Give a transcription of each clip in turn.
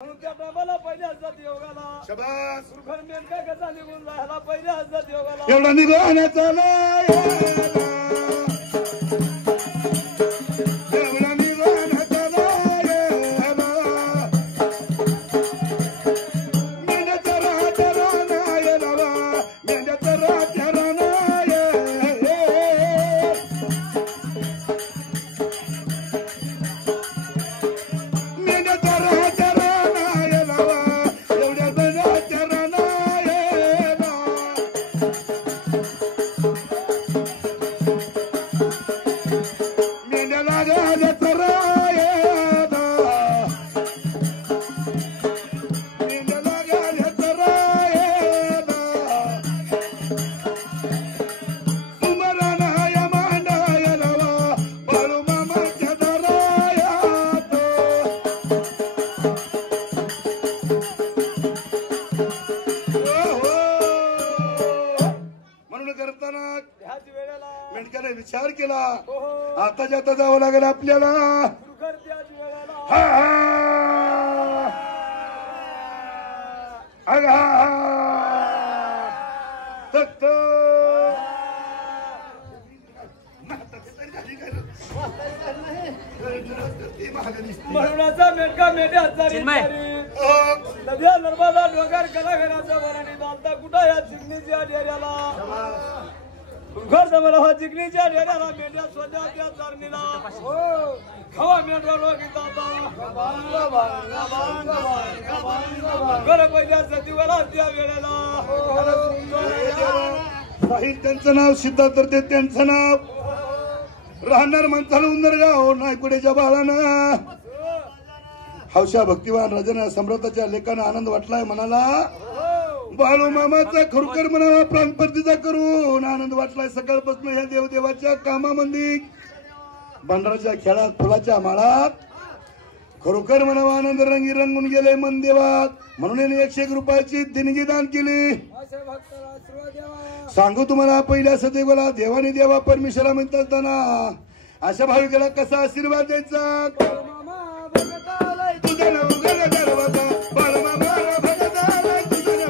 त्या टायमाला पहिले हजरत योगाला शाबास सुरखर मेंढका कसा निघून जायला पहिले हजरत योगाला एवढा निघाला चालला विचार केला आता जाता जावं लागेल आपल्याला मरुणाचा मेंढका मेंढ्या हजारी नद्या नर्मदा डोंगर कलाघराचा वराने चालता कुठं या चिकणीच्या डेऱ्याला घर जमला हो चिकणीच्या डेऱ्याला मेंढ्या स्वतः त्या चारणीला हो खवा मेंढरा रोगी घर पहिल्या सतीवाला त्या वेळेला त्यांचं नाव सिद्धार्थ तर ते त्यांचं नाव राहणार माणसाला उंदरगाव नायकुडेच्या बाळानं हौशा भक्तिवान राजांना सम्राटाच्या लेखानं आनंद वाटलाय मनाला बाळू मामाचा खरोखर मनाला प्राणप्रतिष्ठा करून आनंद वाटलाय सकाळपासून ह्या देवदेवाच्या कामामध्ये बंडराच्या खेळात फुलाच्या माळात खरोखर मनाला आनंद रंगी रंगून गेले मन देवात म्हणून 101 रुपयाची देणगी दान केली सांगू तुम्हाला पहिल्या सदैवाला देवाने देवा परमेश्वरा म्हणत असताना अशा भाविकाला कसा आशीर्वाद द्यायचा तुझ्या नवघर दरवाजा बाळूमामा भगताला तुझ्या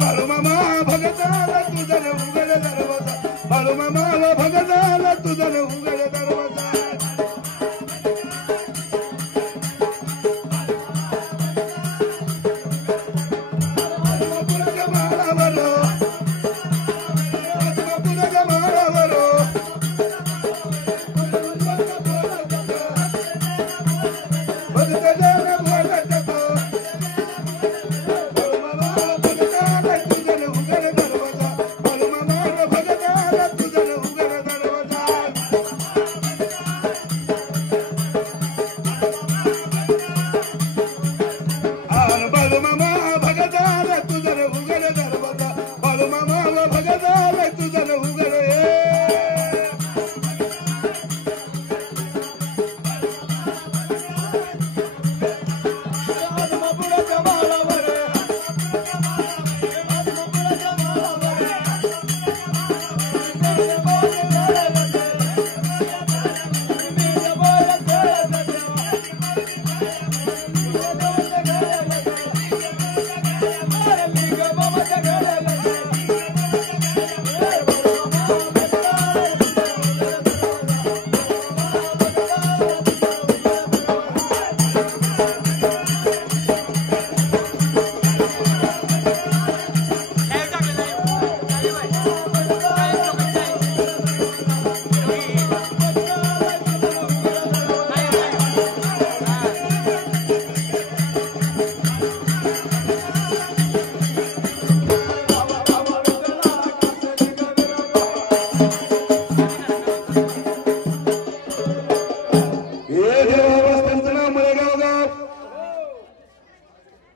बाळूमामा भगताला तुझ्या नवघर दरवाजा बाळूमामा भगताला तुझ्या नवघर दरवाजा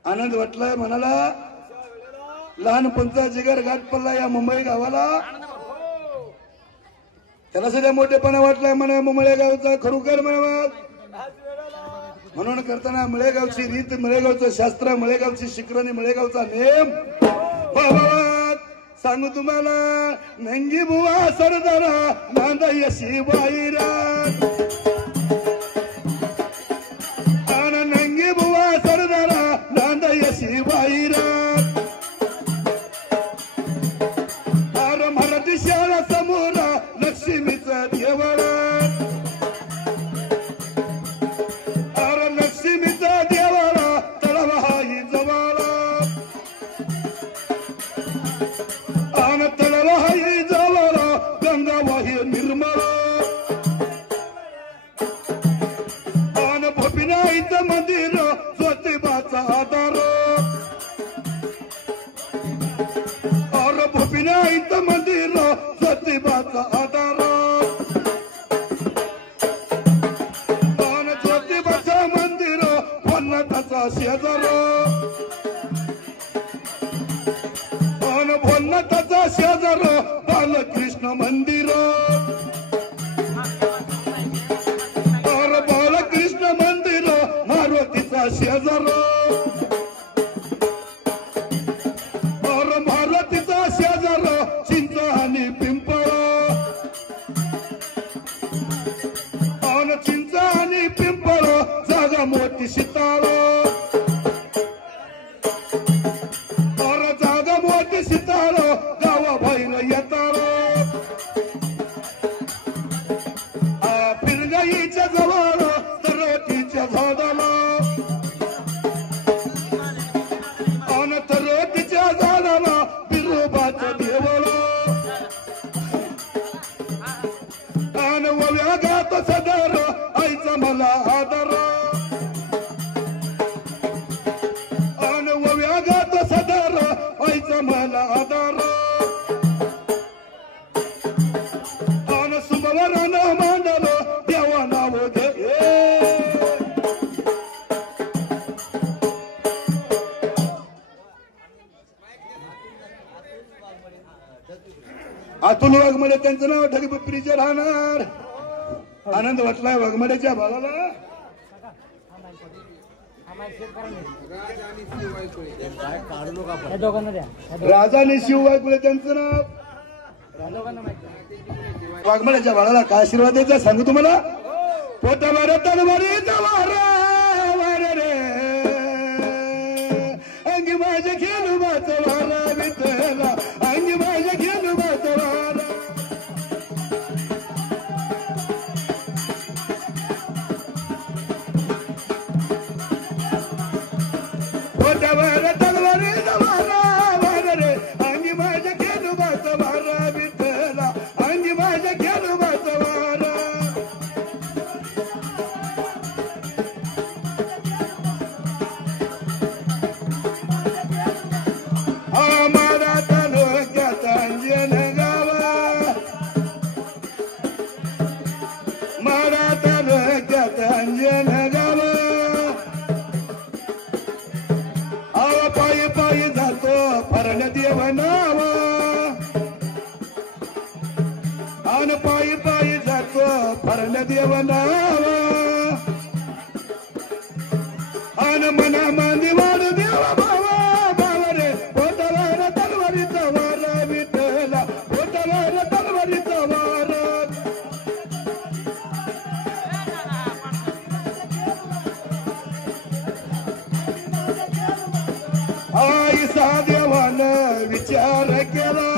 आनंद वाटलाय मनाला लहानपणचा जिगर गाठ पडला या मुंबई गावाला त्याला सध्या मोठेपणा वाटलाय म्हणा मुंबई गावचा खरोखर म्हणावा म्हणून करताना मळेगावची रीत मळेगावचं शास्त्र मळेगावची शिकरणी मळेगावचा नेम सांगू तुम्हाला नंगी बुवा सरदारा नांदा यशी बाईरा नंगी बुवा सरदारा नांदा यशी बाईरा अरे मराठी शाळा समोर लक्ष्मीचा देवळा अरे लक्ष्मीचा देवळा तळवा हाही जवळा आन तळवा हाही जवळा गंगा वाही निर्मळा आन भोपिनाईचं मंदिर ज्योतिबाचा आधार अरे भोपिनाईचं मंदिर ज्योतिबाचा आधार ज्योतिबाचं मंदिर भोलनाथाचा शेजार भोलनाथाचा शेजार बालकृष्ण मंदिर अरे बालकृष्ण मंदिर मारुतीचा शेजार अरे मारुतीचा शेजार चिंच आणि पिंपळ अन चिंच आणि पिंपळ जागा मोठी सीताळ अरे जागा मोठी सीताळ गावा बाहेर येताळ पिरगाईच्या जवळ तरटीच्या झाडाला अन तरटीच्या झाडाला बिरोबाचं देवळा अन वव्या गात सदर आईचा मला आदर अन वव्या गात सदर आईचा मला आदर अन सुमवरानं मांडल देवा नाव घे अतुल वाघमडे त्यांचं नाव ढगपिपरीचे राहणार आनंद वाटलाय वाघमड्याच्या भावाला राजा आणि शिव वाघमडे त्यांचं नाव वाघमड्याच्या भावाला काय आशीर्वाद द्यायचा सांगू तुम्हाला पोटावर तलवारी वार रे अंगी माझ्या खेळूबाचं वारा विठला अंगी माझ्या खेळूबाचं वारा पोटावर तलवारी वार रे अंगी माझ्या खेळूबाचं वारा विठला अंगी माझ्या खेळूबाचं वारा मारा तालुक्यात अंजन गावा मारा तालुक्यात अंजन गावा आवा पायी पायी जातो फरण देव नावा आन पायी पायी जातो फरण देव नावा आन मना मांदी वाढ देवा भावा आईसा देवानं विचार केला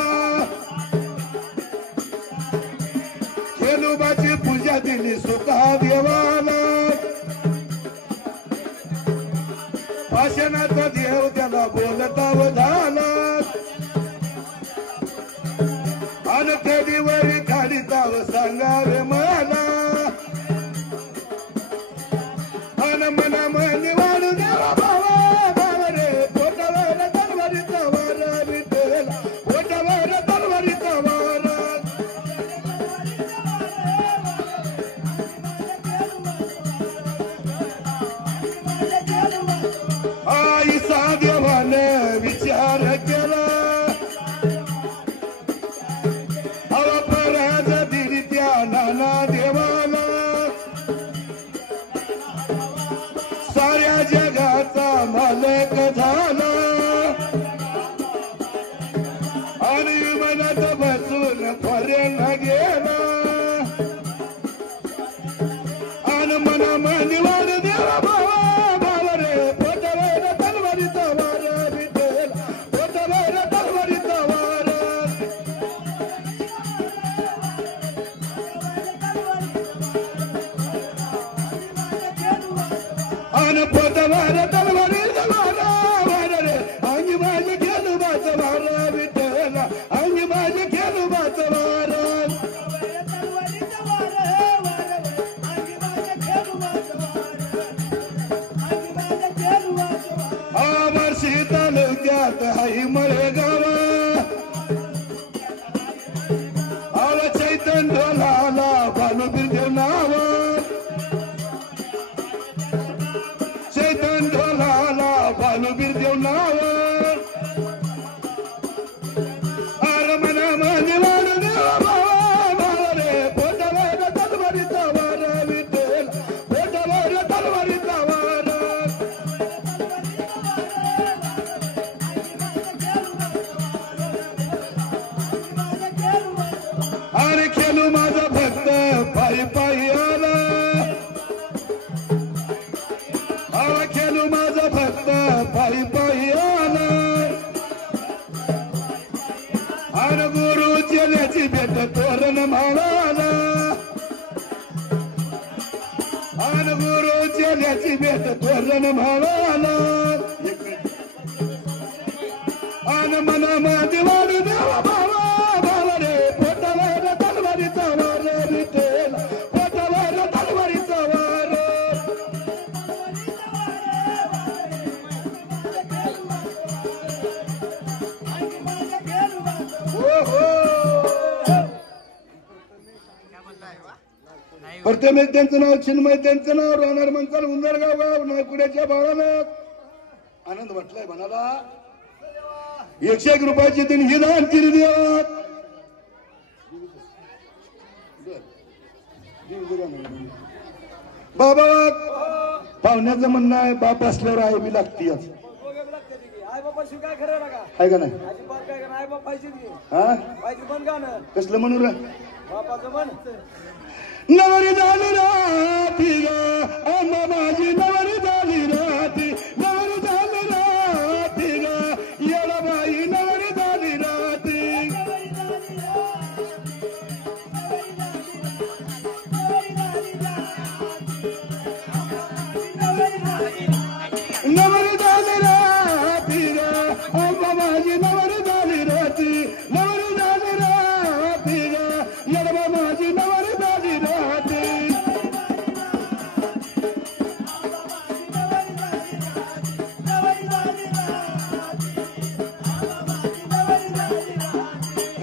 खेळूबाची पूजा दिली सुका देवाला भाषणाचा देव त्याला बोलताव झाला आणि खेडीवर काढिताव सांगावे मला आणि मना मनी वाढू देवा भावा वार तलवारीचा वारा वार रे अंगी माझ्या खेळूबाचा वारा विठ्ठला अंगी माझ्या खेळूबाचा वारा आमरशी तालुक्यात हाई मळे गावा आव चैतन ढोलाला भानू बिरदेव नावा चैतन ढोलाला भानू बिरदेव नावा आर मना माझे वाढ देवा भावा रे पोटावर तलवारीचा वारा विठ्ठल पोटावर तलवारीचा वारा अरे खेळू माझा भक्त पायी पायी आला अरे खेळू माझा भक्त पायी पायी आला अरे गुरु चेल्याची भेट तोरण माळाला अरे गुरु चेल्याची भेट तोरण माळाला अन मना माझी वाढ देवा बाबा बाबा रे पोटावर तलवारीचा वार विठ्ठल पोटावर तलवारीचा वार प्रथमेश त्यांचं नाव चिन्मय त्यांचं नाव राहणार मंचाल उंदरगाव गाव नायकुड्याच्या बाळाला आनंद वाटलाय मनाला 101 रुपयाची त्यांनी ही दान केली देवा बाबा पाहुण्याचं म्हणणं आहे बाप असल्यावर आई बी लागती आई बाबा काय खरं नका आहे का नाही अजिबात काय का आई बाबा पाहिजे हा पाहिजे पण गाणं कसलं म्हणू रे बापाचं म्हण नवरी झाली राती ग अम्मा माझी नवरी झाली राती नवरी झाली राती ग येडा बाई नवरी झाली राती नवरी झाली राती ग अम्मा माझी नवरी झाली राती नवरी झाली राती ग येडा माझी नवरी झाली राती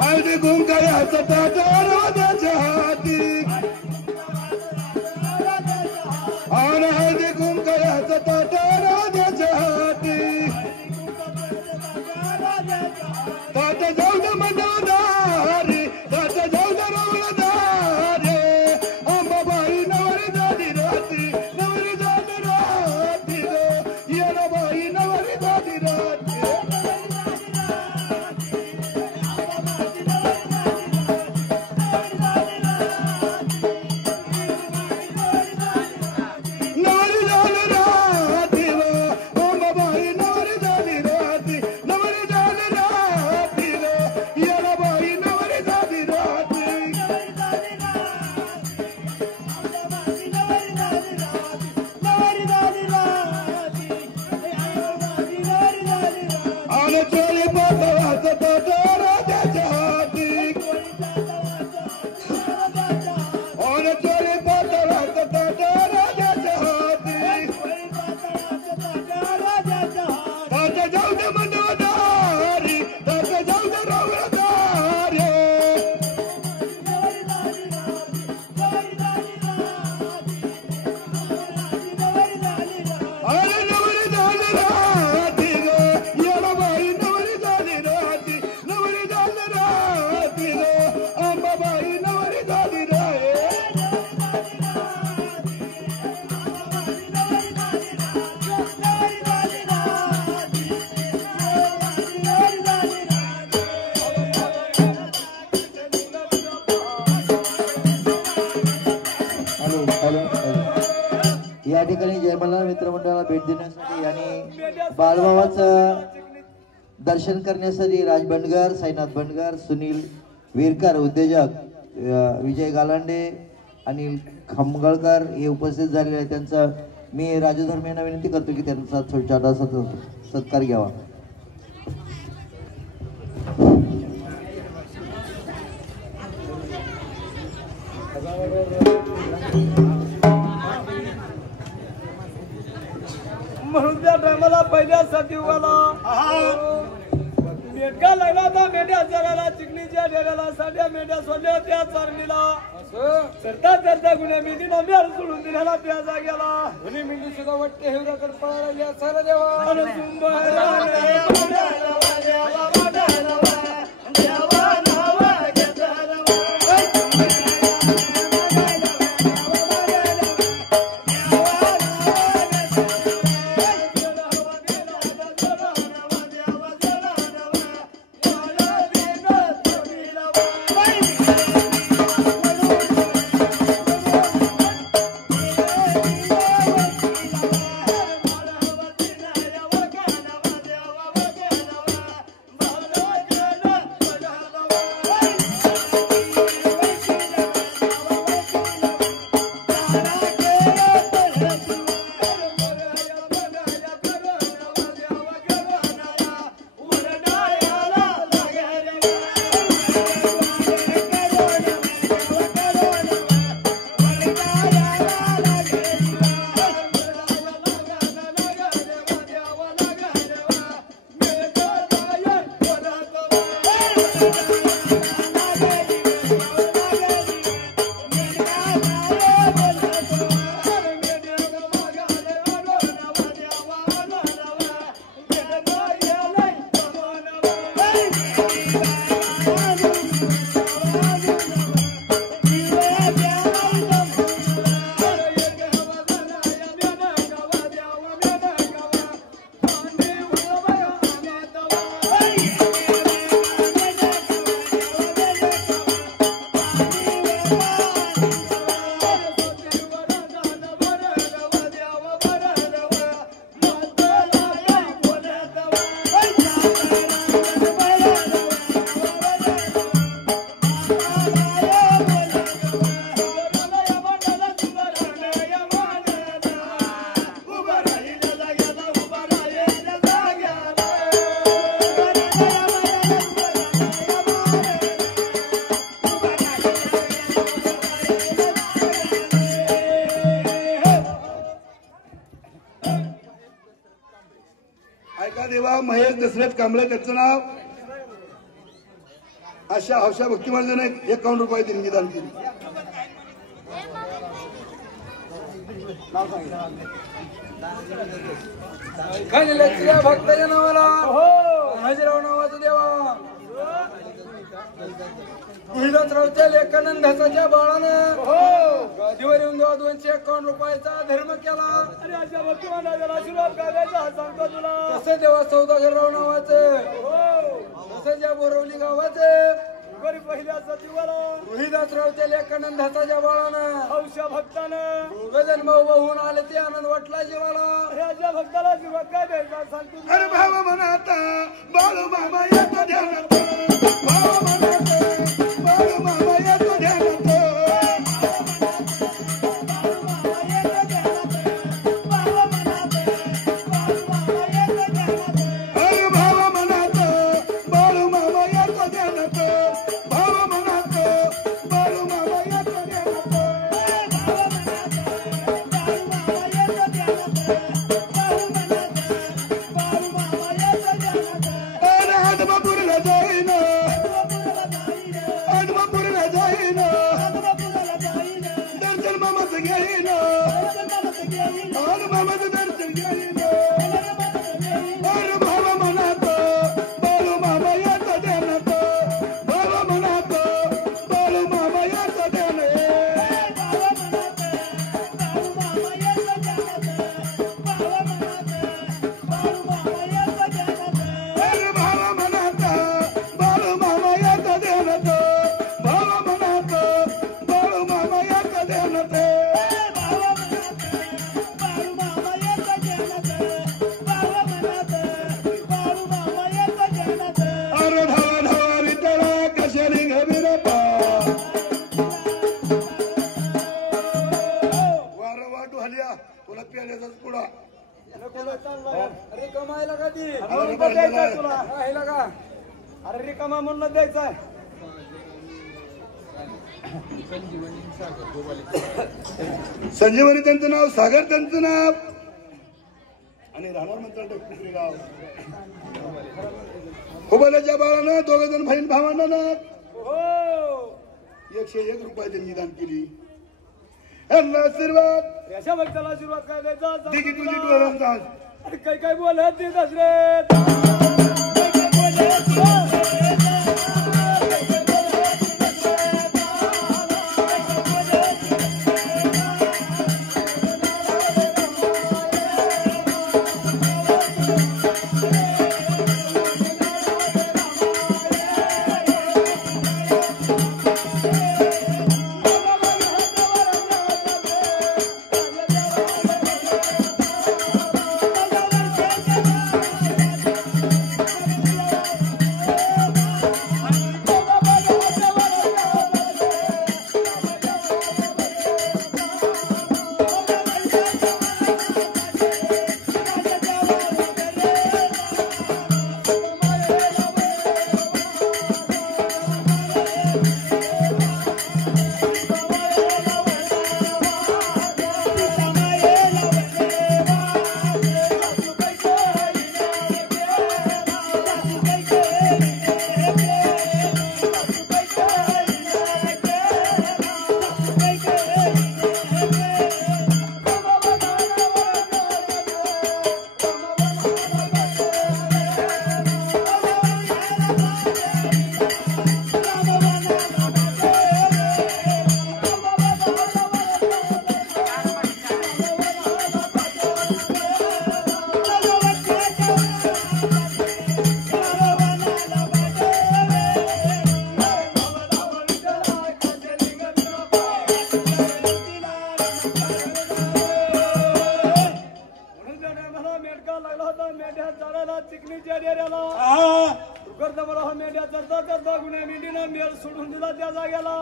हळदी कुंकायाचा ताटा राजाच्या हाती आणि हळदी कुंकायाचा ताटा राजाच्या हाती ताटा जाऊ दे मंडळदारी ताटा जाऊ दे रवळदारी अंबाबाई नवरी झाली राती नवरी झाली राती येणाबाई नवरी झाली राती नवरी झाली राती अंबाबाई नवरी झाली राती नवरी झाली राती येणाबाई नवरी झाली राती आणि चोळी पातळाचं ताट राजाच्या हाती आणि चोळी पातळाचं ताट राजाच्या हाती ताट जाऊ दे मंडळदारी ताट जाऊ दे रवळदारी अरे नवरी झाली राती ग येणाबाई नवरी झाली राती नवरी झाली राती ग अंबाबाई नवरी झाली राती या ठिकाणी जयमल्हार मित्रमंडळाला भेट देण्यासाठी आणि बाळबाबाचं दर्शन करण्यासाठी राज बंडगर, साईनाथ बंडगर, सुनील वीरकर उद्योजक, विजय गालांडे, अनिल खामगळकर हे उपस्थित झालेले आहेत. त्यांचं मी राजू धर्मे यांना विनंती करतो की त्यांचा छोटासा सत्कार घ्यावा. म्हणून त्या टायमाला पहिल्या सतीवाला मेंढका लागला होता. मेंढ्या चरायला चिकणीच्या डेऱ्याला साध्या मेंढ्या सोडल्या होत्या चारणीला. चरता चरता गुन्हे मेंढीला मेळ सोडून दिल्याला प्याजा गेला. गुन्हे मेंढी सुद्धा वाटते हेवराकडे पळायला सारा देवा महेश दशरथ कांबळे त्याचं नाव. अशा हौशा भक्तिमानने 51 रुपये देणगी दान केली. भक्ताच्या नावाला हजराव नावाचा देवा गुहिदासरावच्या लेखानंदासाच्या बाळानं गादीवर येऊन 251 रुपयाचा धर्म केला. आणि अशा भक्तिमानाला आशीर्वाद करायचा सांगतो तुला. तसं देवा सौदागरराव नावाचं तसं या बोरवली गावाचं पहिल्या सतीवाला गुहिदासरावच्या लेखानंदासाच्या बाळानं हौशा भक्तानं गजन भाऊ होऊन आले ते आनंद वाटला जीवाला. अशा भक्ताला आशीर्वाद काय द्यायचा सांगतो. अरे भावा म्हणता बाळू मामा येतो ध्यानात. भावा म्हणता बाळू मामा येतो ध्यानात. अरे भावा म्हणता बाळू मामा येतो ध्यानात. भावा म्हणता बाळू मामा येतो ध्यानात. अरे हात बापूरला जाईना. द्यायचा तुला राहिला का अरे रिकामा म्हणून द्यायचा संजीवनी त्यांचं नाव सागर त्यांचं नाव आणि राहणार म्हणतात गाव खोबाल्याच्या बाळानं दोघ जण बहीण भावांना हो 101 रुपये त्यांनी दान केली यांना आशीर्वाद याच्या भक्ताला आशीर्वाद काय द्यायचा दिगी तुझी डोळ्यांचा अरे काय काय बोलत ते दसरे चिकनीच्या डेऱ्याला करता मला हा मेंढ्या चरता करता गुन्हे मेंढीनं मेल सोडून दिला त्या जाग्याला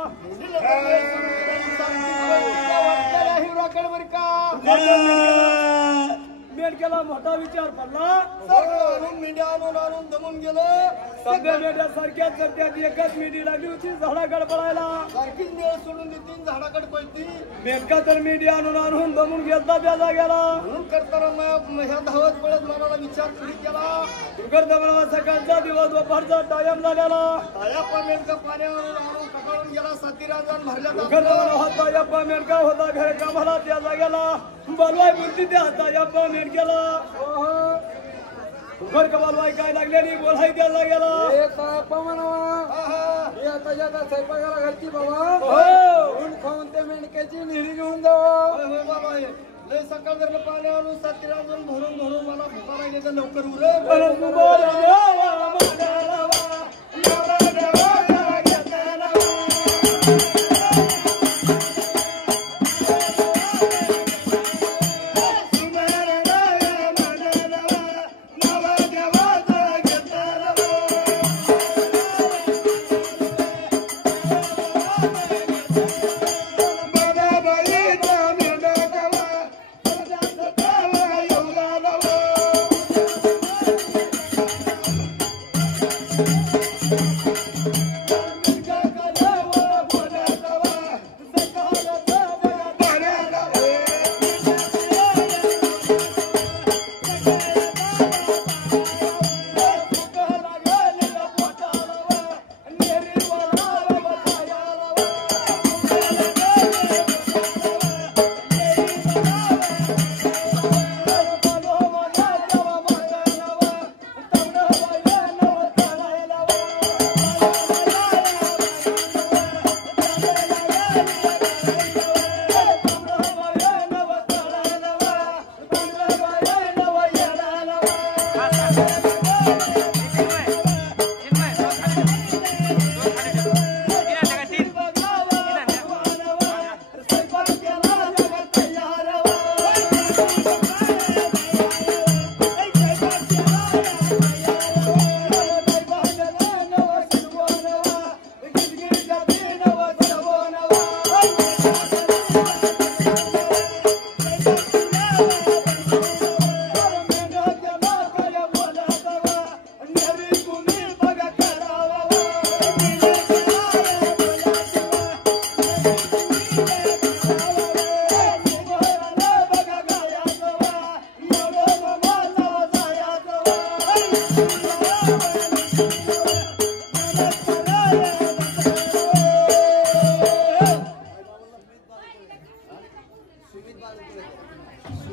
मेंढक्याला मोठा विचार पडला मेंढ्या आणून दमून गेलं सध्या मेंढ्या सारख्याच करत्यात एकच मेंढी लागली होती झाडाकडे पळायला सारखीच मेळ सोडून देतील झाडाकडे पळती मेंढका तर मेंढी आणून दमून गेलता त्या जाग्याला म्हणून करताना ह्या धावत पळत मनाला विचार सुरू केला करता मला सकाळचा दिवस दुपारचा टायम झालेला तायाप्पा मेंढका पाण्यावरून आणून ककाळून गेला सातीराजान भरल्या तायाप्पा मेंढका होता घर कामाला त्या जाग्याला बलवाय बुद्धी त्या तायाप्पा मेंढक्याला घर कमालवाय काय लागलेली बोलाय त्या जाग्याला स्वयंपाकाला घालती बाबा खाऊन त्या मेंढक्याची निरी घेऊन जावा लय सकाळ जर पाणी आणून सातीराजान भरून मला भुका लागली तर लवकर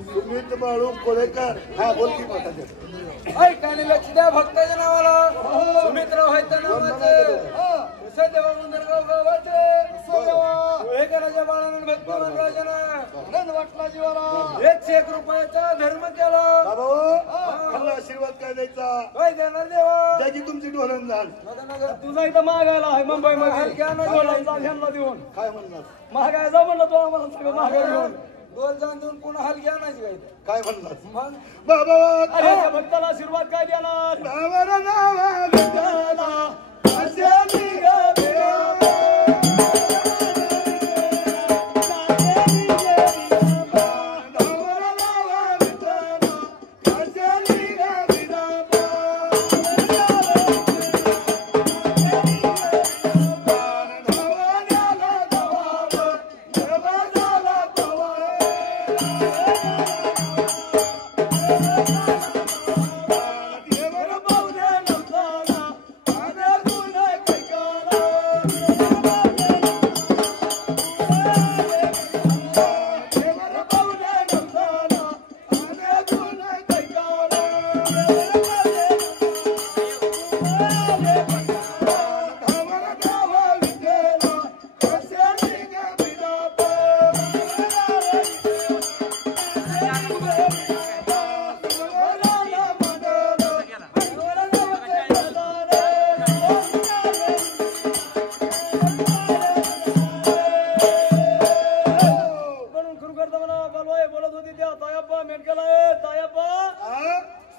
सुमित बाळू कोळेकर. हा बोल की मोठा ऐकाने लक्ष द्या भक्ताच्या नावाला. सुमित्राव हैत्या नावाचं देवा मुंदरगाव गावाचे कोळेकराच्या बाळानं भक्तिमान राजानं आनंद वाटला जीवाला. 101 रुपयाचा धर्म केला. मला आशीर्वाद काय द्यायचा? काय देणार देवा? त्याची तुमची ढोरण जाण. तुझा इथं महागायला आहे मुंबई मध्ये देऊन काय म्हणणार? महागायचा म्हणलं तो आम्हाला सगळं महागाई घेऊन डोल जाऊन देऊन पुन्हा हलकी आणायची काय काय म्हणणार? मग बाबा अरे त्या भक्ताला आशीर्वाद काय देणार? नावाला नावा विठ्ठला, आशाची गाभ्या.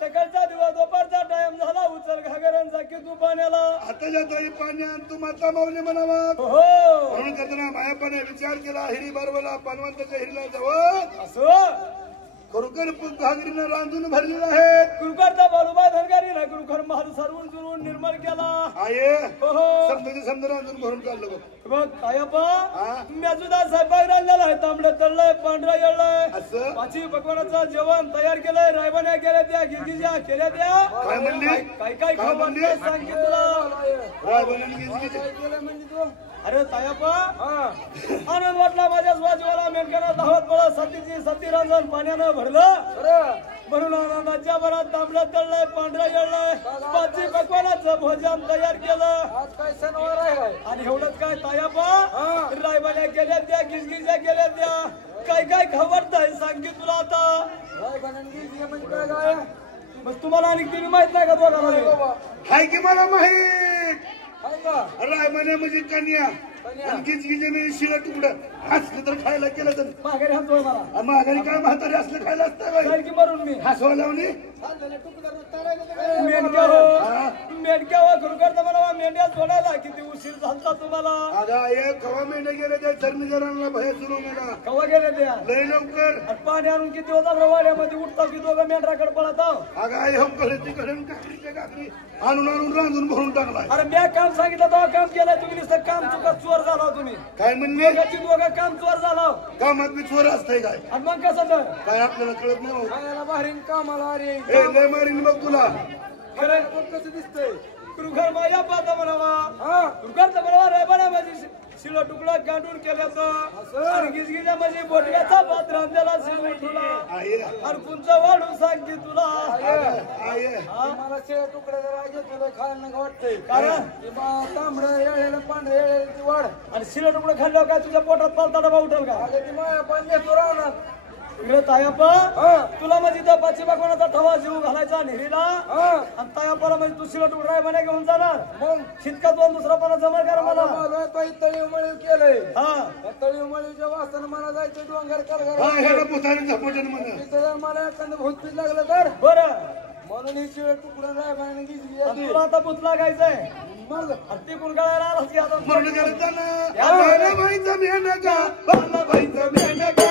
सकाळचा दिवस दुपारचा टाइम झाला. उचल घागरांचा की तू पाण्याला आता जाता पाणी आण तू माता माऊली म्हणावा. हो म्हणून करताना मायापाने विचार केला. हिरी बारवला पानवंताच्या हिरीला जावं असं खरोखर घागरीनं रांधून भरलेलं आहे. कुरकरचा बालूबा धनगारी ना कुरकर महाल सरवून जुळवून निर्मळ केला. आहे हो समजा समजा रांधून भरून काढलं बघ. बघ तायप्पा म्याजुदा स्वयंपाक रांधलेला आहे. तांबडं तळलंय, पांढरा येळलंय, असं पाची पकवानाचं जेवण तयार केलंय. रायबान्या केल्या त्या, गिरगिजा केल्या त्या. काय म्हणली? काय काय खाऊ म्हणले सांग की तुला. रायबान्याने गिजगिज म्हणजे तू अरे तायप्पा आनंद वाटला माझ्या स्वाजीवाला. मेंढक्याला धावत पडत सतीची सती रांजण पाण्यानं भरलं. म्हणून आनंदाच्या भरात तांबडं तळलंय, पांढरा येळलंय, पाची पकवानाचं भोजन तयार केलं. आज काय सणवार आहे आणि एवढंच काय तायप्पा रायबान्या केल्या त्या, गिजगिजा केल्या त्या. काय काय खबरताय सांग की तुला आता. मग तुम्हाला आणि तुम्ही माहित नाही का दोघांना? हाय की मला माहित. रायबान्या म्हणजे कन्या गिजगिजीने शिळा तुकडं असलं तर खायला केलं तर माघारी हात मला माघारी काय म्हातारी असलं खायला असतं की मरून मी हसवा लावणी मेंढक्या हो मेंढक्या हो गुरुकरता मला मेंढ्या सोडायला किती उशीर झालता तुम्हाला. अगं आय कवा मेंढ्या गेले त्या चरणीजरांना भय सुरू नका. कवा गेले त्या लय लवकर पाणी आणून किती होता रवाड्यामध्ये उठता की दोघं मेंढराकडे पळत आहो. अगं आय हो कळती कळण काकडीच्या काकडी आणून आणून रांधून भरून टाकलाय. अरे मी काम सांगितलं तेव्हा काम केलं तुम्ही. नुसतं काम चुका चोर झाला तुम्ही. काय म्हणले? दोघं काम चोर झाला. कामात मी चोर असतंय काय? आणि मग कसं तर काय आपल्याला कळत नाही. खायला बाहेरील कामाला अरे ए लय मारीन बघ तुला. खरं कसं दिसतंय गुरुघर माझ्या पाहता म्हणावा. गुरुघरचा म्हणावा रायबान्या माझी शिळ तुकडा काढून केल्याचं आणि गिजगिजा म्हणजे बोटव्याचा पात्र आणलेला शिळ तुला आणि पुंच वाढून सांग की तुला. मला शिळ तुकडा जर आहे तुला खायला वाटतंय कारण तांबडं येळेलं पांढरं येळेलं वाढ आणि शिळ तुकडा खाल्ल्यावर काय तुझ्या पोटात पालता डबा उठल का? पण राहणार इकडे तायप्पा तुला म्हणजे त्या पाची बागवानाचा ठवा जीव घालायचा नेहरीला आणि तायप्पाला म्हणजे तू शिलट उडराय म्हणे घेऊन जाणार. मग शितका दोन दुसरा पाना जमा कर मला. तळी उमळी केलंय. तळी उमळीच्या वासना मला जायचं डोंगर कर मला एखादं भूतपीठ लागलं तर बरं म्हणून ही शिळ तुकडा राय घेतली. तुला आता भूत लागायचंय मग हत्ती कुणकाळायला आलास की आता म्हणून बालाबाईचं मेंढका बालाबाईचं मेंढका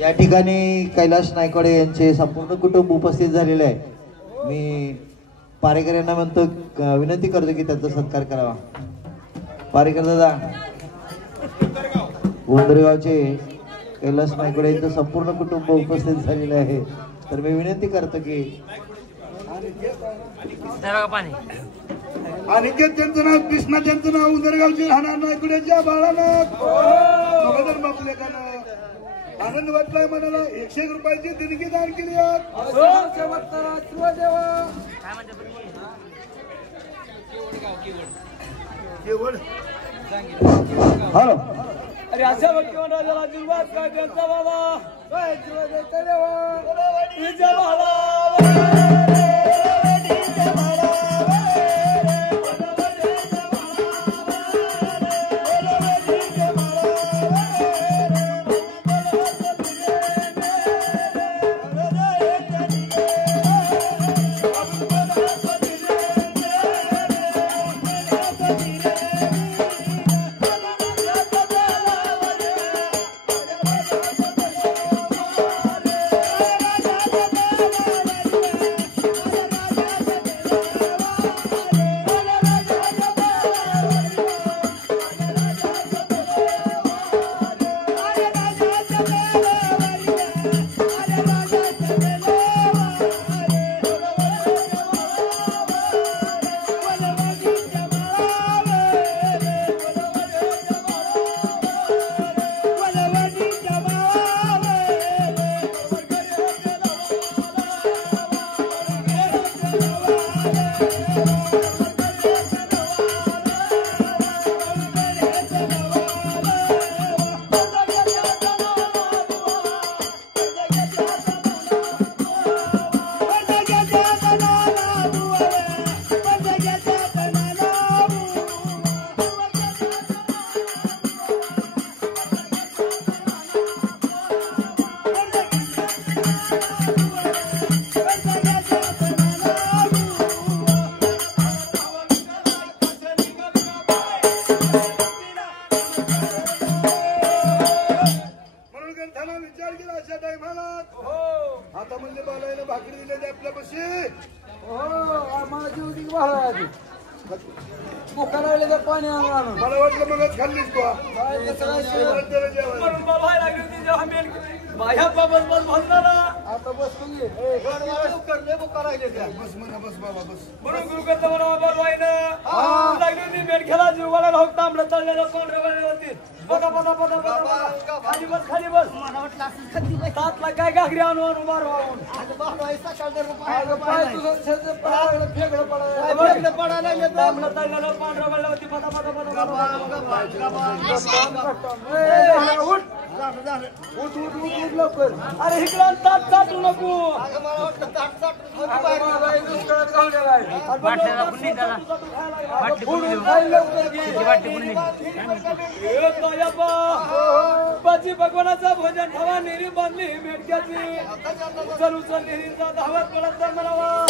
या ठिकाणी कैलास नायकवाडे यांचे संपूर्ण कुटुंब उपस्थित झालेले आहे. मी पारेकर यांना म्हणतो, विनंती करतो की त्यांचा सत्कार करावा. पारेकर दादा, उंदरगावचे कैलास नायकवाडे यांचं संपूर्ण कुटुंब उपस्थित झालेलं आहे. तर मी विनंती करतो की अनिकेत त्यांचं नाव, कृष्णा त्यांचं नाव, उंदरगावचे राहणार नायकुड्याच्या बाळानं आनंद वाटलाय मनाला. 101 रुपयाची देणगी दान केली आहे. हॅलो, अरे अशा व्यक्ती राजाला जिल्हात काय त्यांचा बाबा पाणी आणून मला वाटलं मगच खाल्लीस तू. माझ्या बाबत बस म्हणला आता बस तुम्ही बस म्हणा, बस बाबा बस. म्हणून गुरु करता म्हणा बाबा लागली होती मेडखेला जीवाला राहू तांबडं चाललेलं पांढऱ्यावरती बघा बघा बघा बघा खाली बस खाली बस. तातला काय घागरी आणू आणू मारू आणून पाय तुझं फेगडं पडायला तांबडं चाललेलं पांढऱ्या वरती बघा बघा बघा उठ उठ उठ उठ लवकर. अरे इकडं ताट चाटू नको. बाजी भगवानाचा भोजन ठेवा निरी बांधली मेडक्याची उचल उचल निरीचा धावत पडत म्हणावा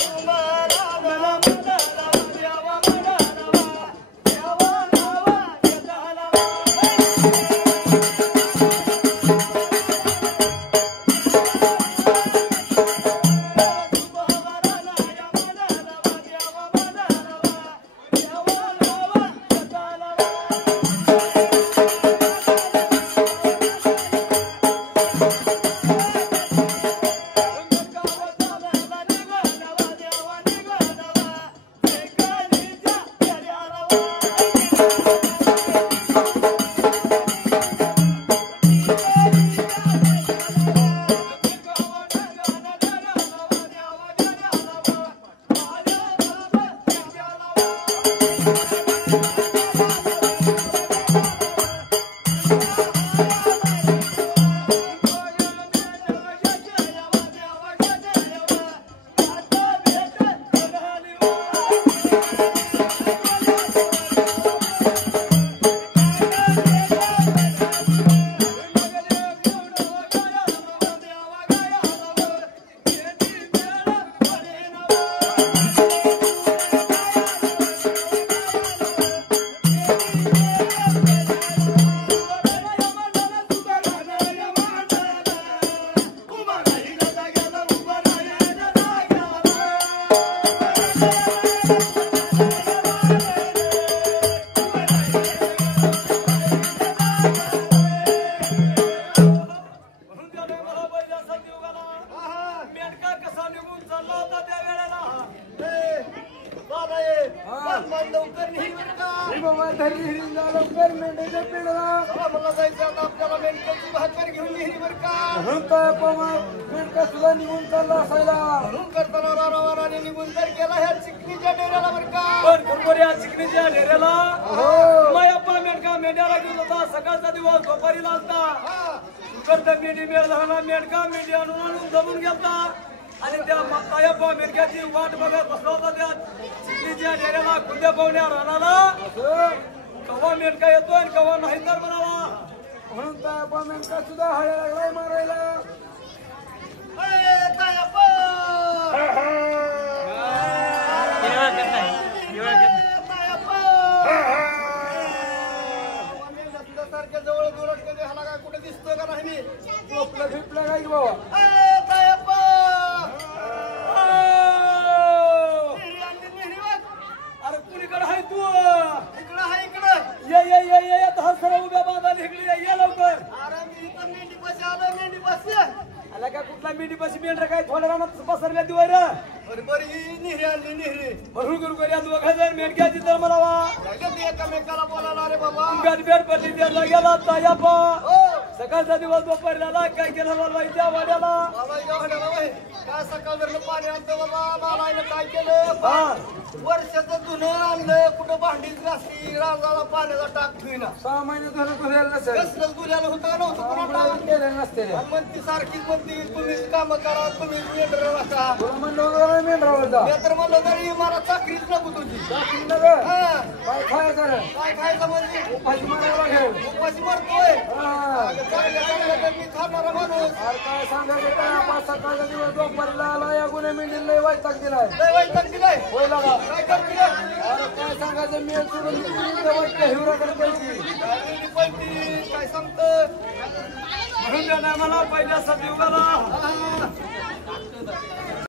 लवकर मेंढ्याच्या पिढला मला जायचं आता आपल्याला मेंढ्याची भाकर घेऊन गेली बरं का म्हणून काय मेंढका सुद्धा निघून चालला असायला म्हणून करताना रारावाराने निघून तर गेला ह्या चिकणीच्या डेऱ्याला बरं का पण खरोखर या चिकणीच्या डेऱ्याला मायाप्पा मेंढका मेंढ्याला घेऊन होता सकाळचा दिवस दुपारीला असता करता मेंढी मेळ झाला मेंढका मेंढी आणून जमून गेलता आणि त्या मायाप्पा मेंढक्याची वाट बघत बसला होता त्या चिकणीच्या डेऱ्याला खुद्या पाहुण्या रानाला कवा मेंढका येतो आणि कवा नाही तर म्हणाला म्हणून तायाप्पा मेंढका सुद्धा हळ्या लागलाय मारायला सारख्या जवळ दुरट कधी हाला काय कुठे दिसतोय का नाही मी झोपलं फिपलं काय बाबा अरे कुणीकडे आहे तू इकडं आहे इकडं ये हा सर्व उभ्या बांधा निघली ये लवकर अरे मी इथं मेंढी पाशी आलो मेंढी पाशी आला का कुठला मेंढी पाशी मेंढरा काय थोड्या रानात पसरल्या दिवार बरोबर ही निहरी आणली निहरी भरून करू करूया 2000 मेंढक्याची तर म्हणावा एकामेकाला बोलायला रे बाबा गाडी बेड पडली त्याला गेला तायाप्पा सकाळचा दिवस दुपारला काय केलं बाबाईच्या वाड्याला काय सकाळ धरलं पाणी आणतं बाबा मला काय केलं वर्षाचं धुणं आणलं कुठं भांडीच घासली राजाला पाण्याचा टाक ठेवीना 6 महिने धुणं धुल्याला नसेल कसलं धुल्याला होतं नव्हतं केलं नसते म्हणती सारखीच म्हणती तुम्हीच कामं करा तुम्हीच मेंढर वाचा म्हणलं तर म्हणलं तरी मला चाकरीच नको तुझी चाकरी नका काय खायचं रे काय खायचं म्हणजे उपाशी मारायला घेऊ उपाशी मारतोय मी खाणारा माणूस अरे काय सांगायचं काय आपण सकाळचा दिवस दुपारीला आला या गुन्हे मेंढीला लय वैताग दिलाय होय लागा काय करते अरे काय सांगायचं मी सोडून हिवराकडे काय सांगतं म्हणून मला पहिल्या सतयुगाला